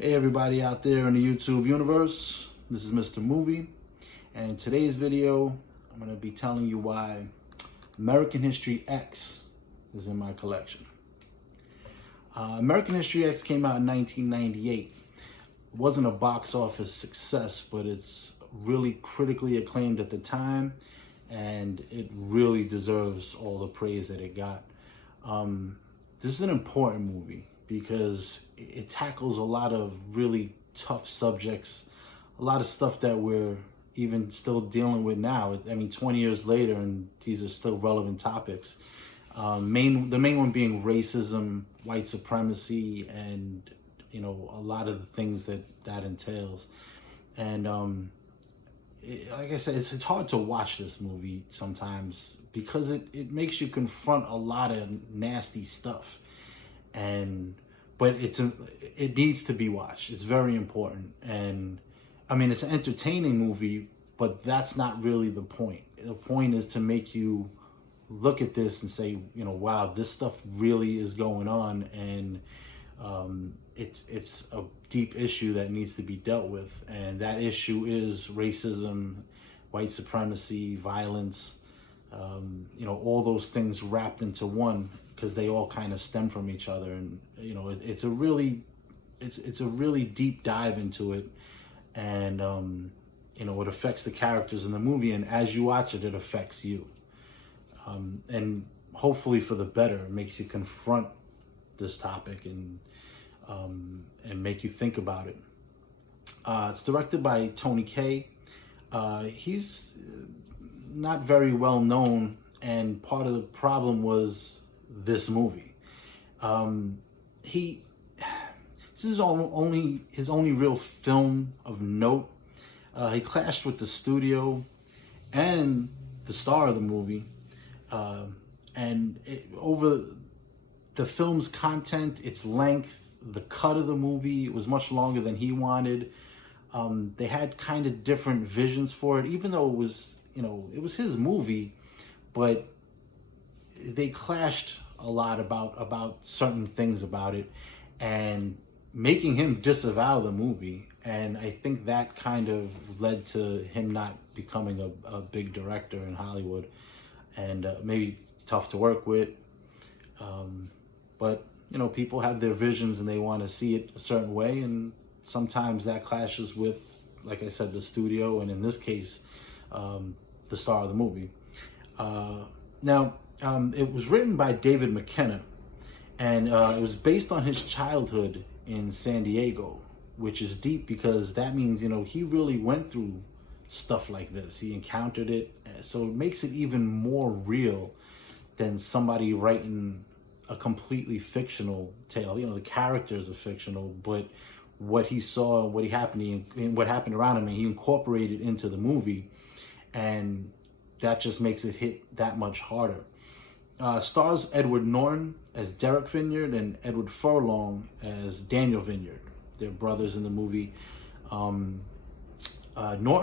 Hey everybody out there in the YouTube universe, this is Mr. Movie, and in today's video I'm going to be telling you why American History X is in my collection. American History X came out in 1998. It wasn't a box office success, but it's really critically acclaimed at the time, and it really deserves all the praise that it got. This is an important movie because it tackles a lot of really tough subjects, a lot of stuff that we're even still dealing with now. I mean, 20 years later, and these are still relevant topics. The main one being racism, white supremacy, and a lot of the things that entails. And like I said, it's hard to watch this movie sometimes because it makes you confront a lot of nasty stuff. But it needs to be watched. It's very important. And I mean, it's an entertaining movie, but that's not really the point. The point is to make you look at this and say, wow, this stuff really is going on, and it's a deep issue that needs to be dealt with. And that issue is racism, white supremacy, violence, all those things wrapped into one, because they all kind of stem from each other. And it's a really deep dive into it. And it affects the characters in the movie, and as you watch it, it affects you. And hopefully for the better. It makes you confront this topic and make you think about it. It's directed by Tony Kaye. He's not very well known, and part of the problem was this movie. This is only his only real film of note. He clashed with the studio and the star of the movie, over the film's content, its length, the cut of the movie. It was much longer than he wanted. They had kind of different visions for it, even though it was his movie, but they clashed a lot about certain things about it, and making him disavow the movie. And I think that kind of led to him not becoming a big director in Hollywood, and maybe it's tough to work with. But people have their visions and they want to see it a certain way, and sometimes that clashes with, like I said, the studio, and in this case, the star of the movie. It was written by David McKenna, and it was based on his childhood in San Diego, which is deep because that means, he really went through stuff like this. He encountered it, so it makes it even more real than somebody writing a completely fictional tale. The characters are fictional, but what he saw, what happened around him, and he incorporated into the movie, and that just makes it hit that much harder. Stars Edward Norton as Derek Vineyard and Edward Furlong as Daniel Vineyard. They're brothers in the movie. Norton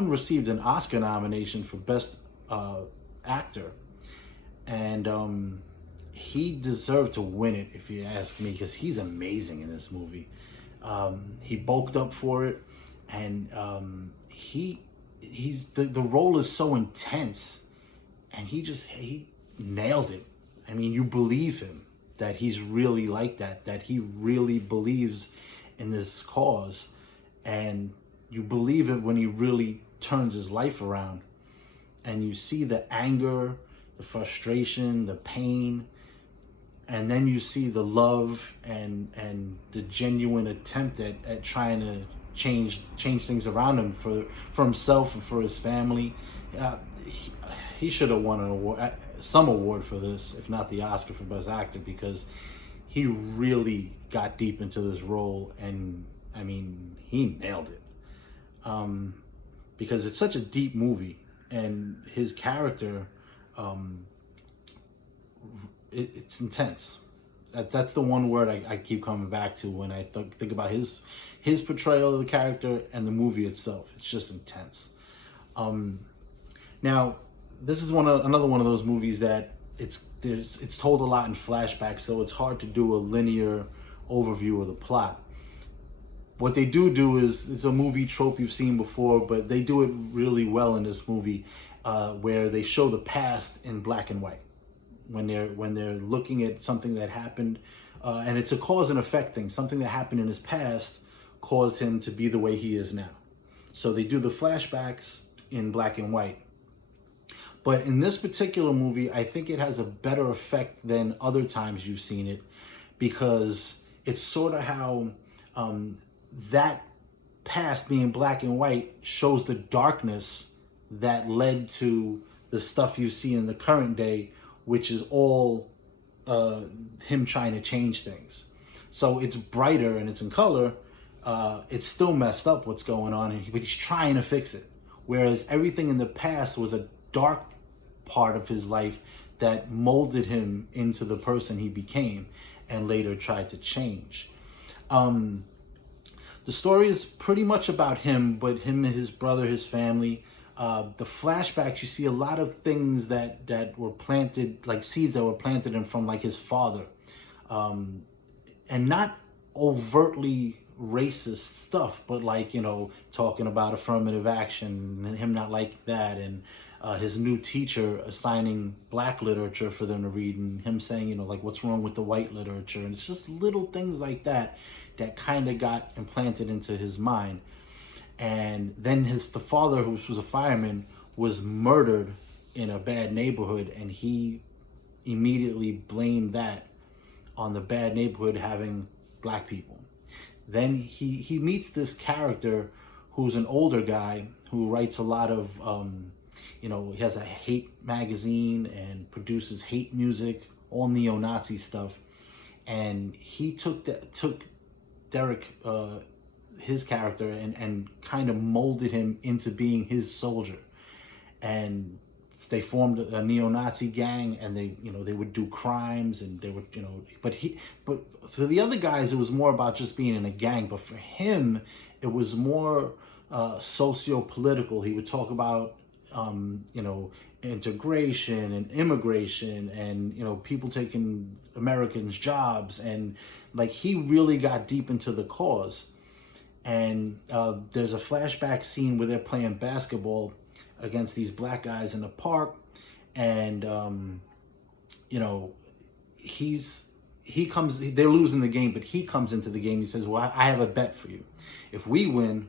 received an Oscar nomination for Best Actor, and he deserved to win it, if you ask me, because he's amazing in this movie. He bulked up for it, and the role is so intense, and he nailed it. I mean, you believe him, that he's really like that he really believes in this cause, and you believe it when he really turns his life around, and you see the anger, the frustration, the pain, and then you see the love and the genuine attempt at trying to change things around him for himself and for his family. He should have won an award, some award for this, if not the Oscar for Best Actor, because he really got deep into this role, and I mean, he nailed it. Because it's such a deep movie, and his character, it's intense. That's the one word I keep coming back to when I think about his portrayal of the character and the movie itself. It's just intense. Now, this is another one of those movies that it's told a lot in flashback, so it's hard to do a linear overview of the plot. What they do is, it's a movie trope you've seen before, but they do it really well in this movie, where they show the past in black and white when they're looking at something that happened, and it's a cause and effect thing. Something that happened in his past caused him to be the way he is now. So they do the flashbacks in black and white. But in this particular movie, I think it has a better effect than other times you've seen it, because it's sort of how that past being black and white shows the darkness that led to the stuff you see in the current day, which is all him trying to change things. So it's brighter and it's in color. It's still messed up what's going on, but he's trying to fix it. Whereas everything in the past was a dark part of his life that molded him into the person he became and later tried to change. The story is pretty much about him, but him and his brother, his family. The flashbacks, you see a lot of things that were planted, like seeds that were planted in from like his father, and not overtly racist stuff, but like, you know, talking about affirmative action and him not like that, and his new teacher assigning black literature for them to read, and him saying, you know, like, what's wrong with the white literature. And it's just little things like that that kind of got implanted into his mind. And then the father, who was a fireman, was murdered in a bad neighborhood, and he immediately blamed that on the bad neighborhood having black people. Then he meets this character who's an older guy who writes a lot of, you know, he has a hate magazine and produces hate music, all neo-Nazi stuff. And he took Derek, his character, and kind of molded him into being his soldier. And they formed a neo-Nazi gang, and they, you know, they would do crimes, and they would, you know, but for the other guys, it was more about just being in a gang. But for him, it was more socio-political. He would talk about, you know, integration and immigration, and, you know, people taking Americans' jobs, and like, he really got deep into the cause. And there's a flashback scene where they're playing basketball against these black guys in the park, and you know, they're losing the game, but he comes into the game. He says, well, I have a bet for you. If we win,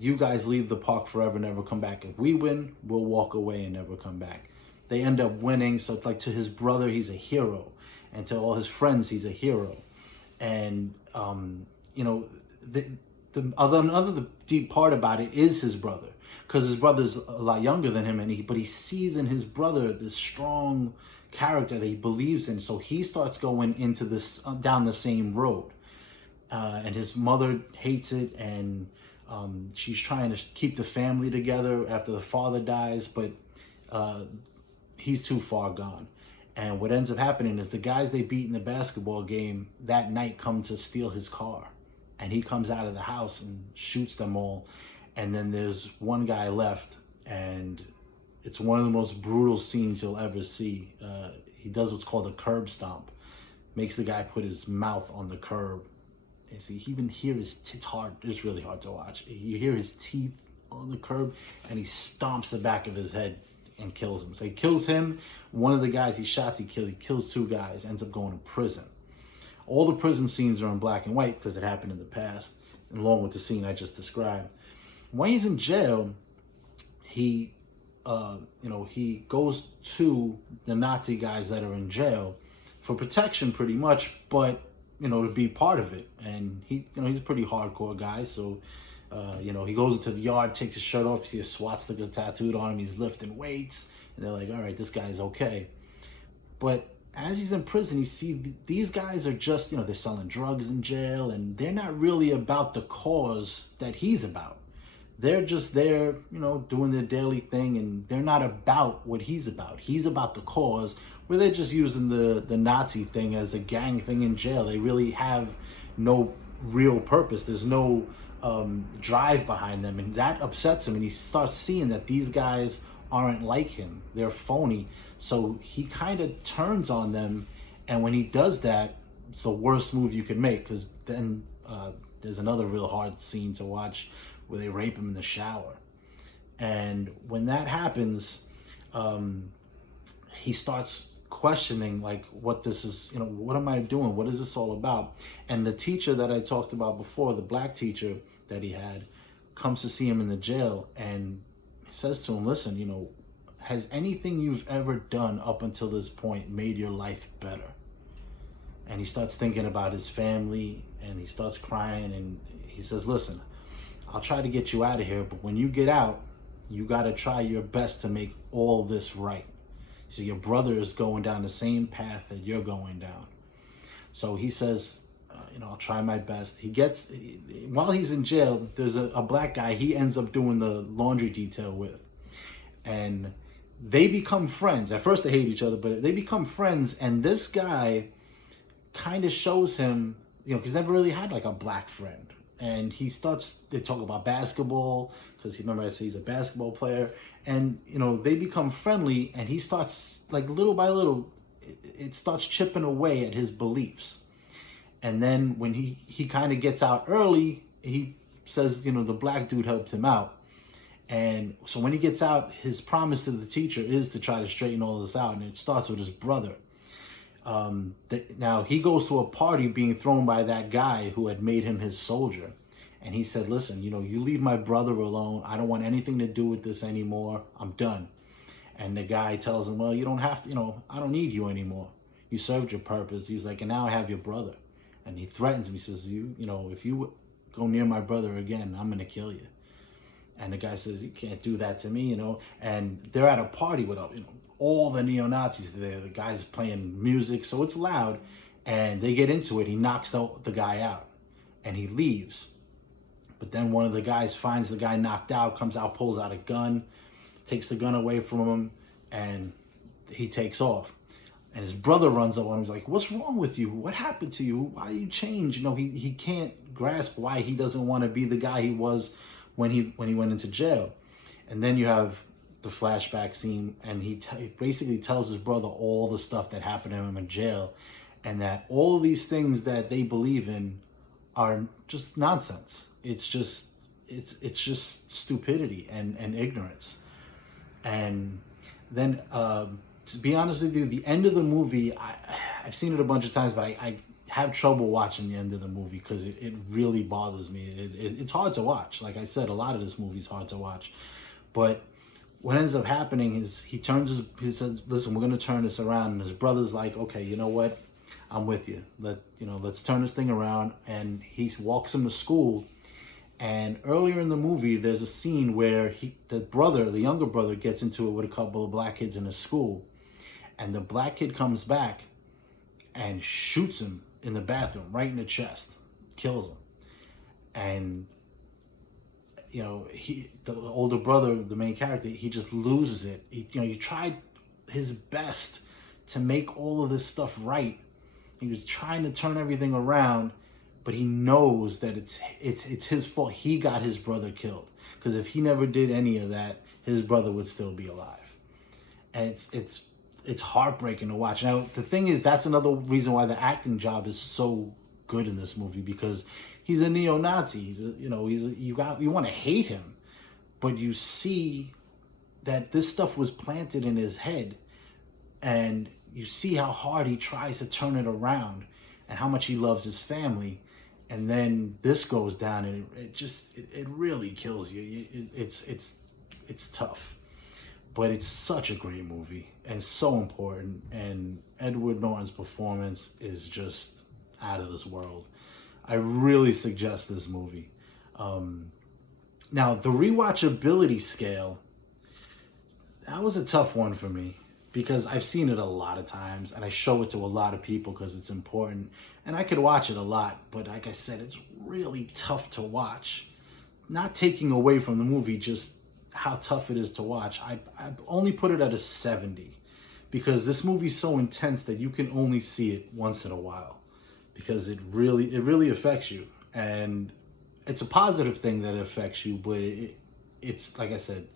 you guys leave the park forever, never come back. If we win, we'll walk away and never come back. They end up winning. So it's like, to his brother, he's a hero, and to all his friends, he's a hero. And you know, the deep part about it is his brother, because his brother's a lot younger than him, but he sees in his brother this strong character that he believes in. So he starts going into this down the same road, and his mother hates it, and she's trying to keep the family together after the father dies, but he's too far gone. And what ends up happening is the guys they beat in the basketball game that night come to steal his car. And he comes out of the house and shoots them all. And then there's one guy left, and it's one of the most brutal scenes you'll ever see. He does what's called a curb stomp. Makes the guy put his mouth on the curb. And so you even hear it's hard. It's really hard to watch. You hear his teeth on the curb, and he stomps the back of his head and kills him. So he kills him. One of the guys he kills two guys, ends up going to prison. All the prison scenes are in black and white because it happened in the past, along with the scene I just described. When he's in jail, he goes to the Nazi guys that are in jail for protection, pretty much, but, you know, to be part of it. And he's a pretty hardcore guy, so he goes into the yard, takes his shirt off, you see a swastika tattooed on him, he's lifting weights, and they're like, all right, this guy's okay. But as he's in prison, you see these guys are just, they're selling drugs in jail, and they're not really about the cause that he's about. They're just there, doing their daily thing, and they're not about what he's about. He's about the cause, where they're just using the Nazi thing as a gang thing in jail. They really have no real purpose. There's no drive behind them, and that upsets him, and he starts seeing that these guys aren't like him. They're phony. So he kind of turns on them, and when he does that, it's the worst move you can make, because then there's another real hard scene to watch where they rape him in the shower. And when that happens, he starts questioning like what this is, what am I doing? What is this all about? And the teacher that I talked about before, the black teacher that he had, comes to see him in the jail and says to him, listen, has anything you've ever done up until this point made your life better? And he starts thinking about his family and he starts crying and he says, listen, I'll try to get you out of here, but when you get out, you got to try your best to make all this right. So your brother is going down the same path that you're going down. So he says, I'll try my best. While he's in jail, there's a black guy he ends up doing the laundry detail with. And they become friends. At first they hate each other, but they become friends. And this guy kind of shows him, because he's never really had like a black friend. And they talk about basketball, because remember I say he's a basketball player. And, they become friendly and he starts, like little by little, it starts chipping away at his beliefs. And then when he kind of gets out early, he says, the black dude helped him out. And so when he gets out, his promise to the teacher is to try to straighten all this out. And it starts with his brother. Now, he goes to a party being thrown by that guy who had made him his soldier. And he said, listen, you leave my brother alone. I don't want anything to do with this anymore. I'm done. And the guy tells him, well, you don't have to, I don't need you anymore. You served your purpose. He's like, and now I have your brother. And he threatens him. He says, if you go near my brother again, I'm going to kill you. And the guy says, you can't do that to me, And they're at a party with, all the neo-Nazis there. The guy's playing music, so it's loud. And they get into it. He knocks the guy out. And he leaves. But then one of the guys finds the guy knocked out, comes out, pulls out a gun, takes the gun away from him, and he takes off. And his brother runs up on him. He's like, what's wrong with you? What happened to you? Why you change? He can't grasp why he doesn't want to be the guy he was when he went into jail. And then you have the flashback scene, and he basically tells his brother all the stuff that happened to him in jail, and that all these things that they believe in are just nonsense. It's just stupidity and ignorance. And then to be honest with you, the end of the movie, I've seen it a bunch of times, but I have trouble watching the end of the movie because it really bothers me. It's hard to watch. Like I said, a lot of this movie is hard to watch. But what ends up happening is he says, listen, we're going to turn this around. And his brother's like, okay, you know what? I'm with you. Let's turn this thing around. And he walks him to school. And earlier in the movie, there's a scene where the younger brother gets into it with a couple of black kids in his school. And the black kid comes back and shoots him in the bathroom, right in the chest, kills him. And, the older brother, the main character, he just loses it. He tried his best to make all of this stuff right. He was trying to turn everything around, but he knows that it's his fault. He got his brother killed, because if he never did any of that, his brother would still be alive. And it's heartbreaking to watch. Now, the thing is, that's another reason why the acting job is so good in this movie, because he's a neo-Nazi. You want to hate him, but you see that this stuff was planted in his head, and you see how hard he tries to turn it around and how much he loves his family. And then this goes down, and it really kills you. It's tough. But it's such a great movie and so important. And Edward Norton's performance is just out of this world. I really suggest this movie. Now, the rewatchability scale, that was a tough one for me, because I've seen it a lot of times and I show it to a lot of people because it's important. And I could watch it a lot, but like I said, it's really tough to watch. Not taking away from the movie, just how tough it is to watch. I only put it at a 70, because this movie's so intense that you can only see it once in a while, because it really affects you. And it's a positive thing that it affects you, but it's like I said,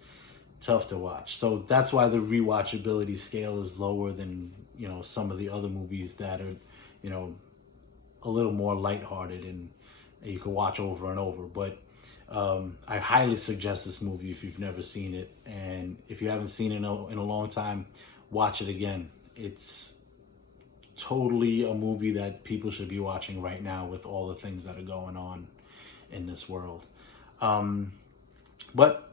tough to watch. So that's why the rewatchability scale is lower than, some of the other movies that are, a little more lighthearted and and you can watch over and over. But I highly suggest this movie if you've never seen it, and if you haven't seen it in a long time, watch it again. It's totally a movie that people should be watching right now with all the things that are going on in this world. But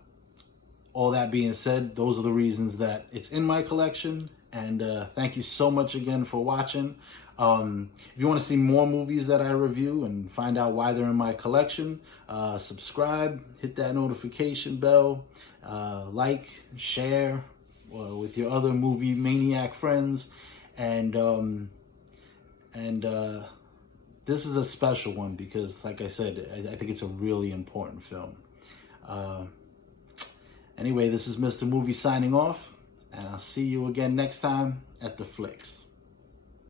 all that being said, those are the reasons that it's in my collection. And thank you so much again for watching. If you want to see more movies that I review and find out why they're in my collection, subscribe, hit that notification bell, like, share with your other movie maniac friends. And this is a special one because, like I said, I think it's a really important film. Anyway, this is Mr. Movie signing off, and I'll see you again next time at the Flicks.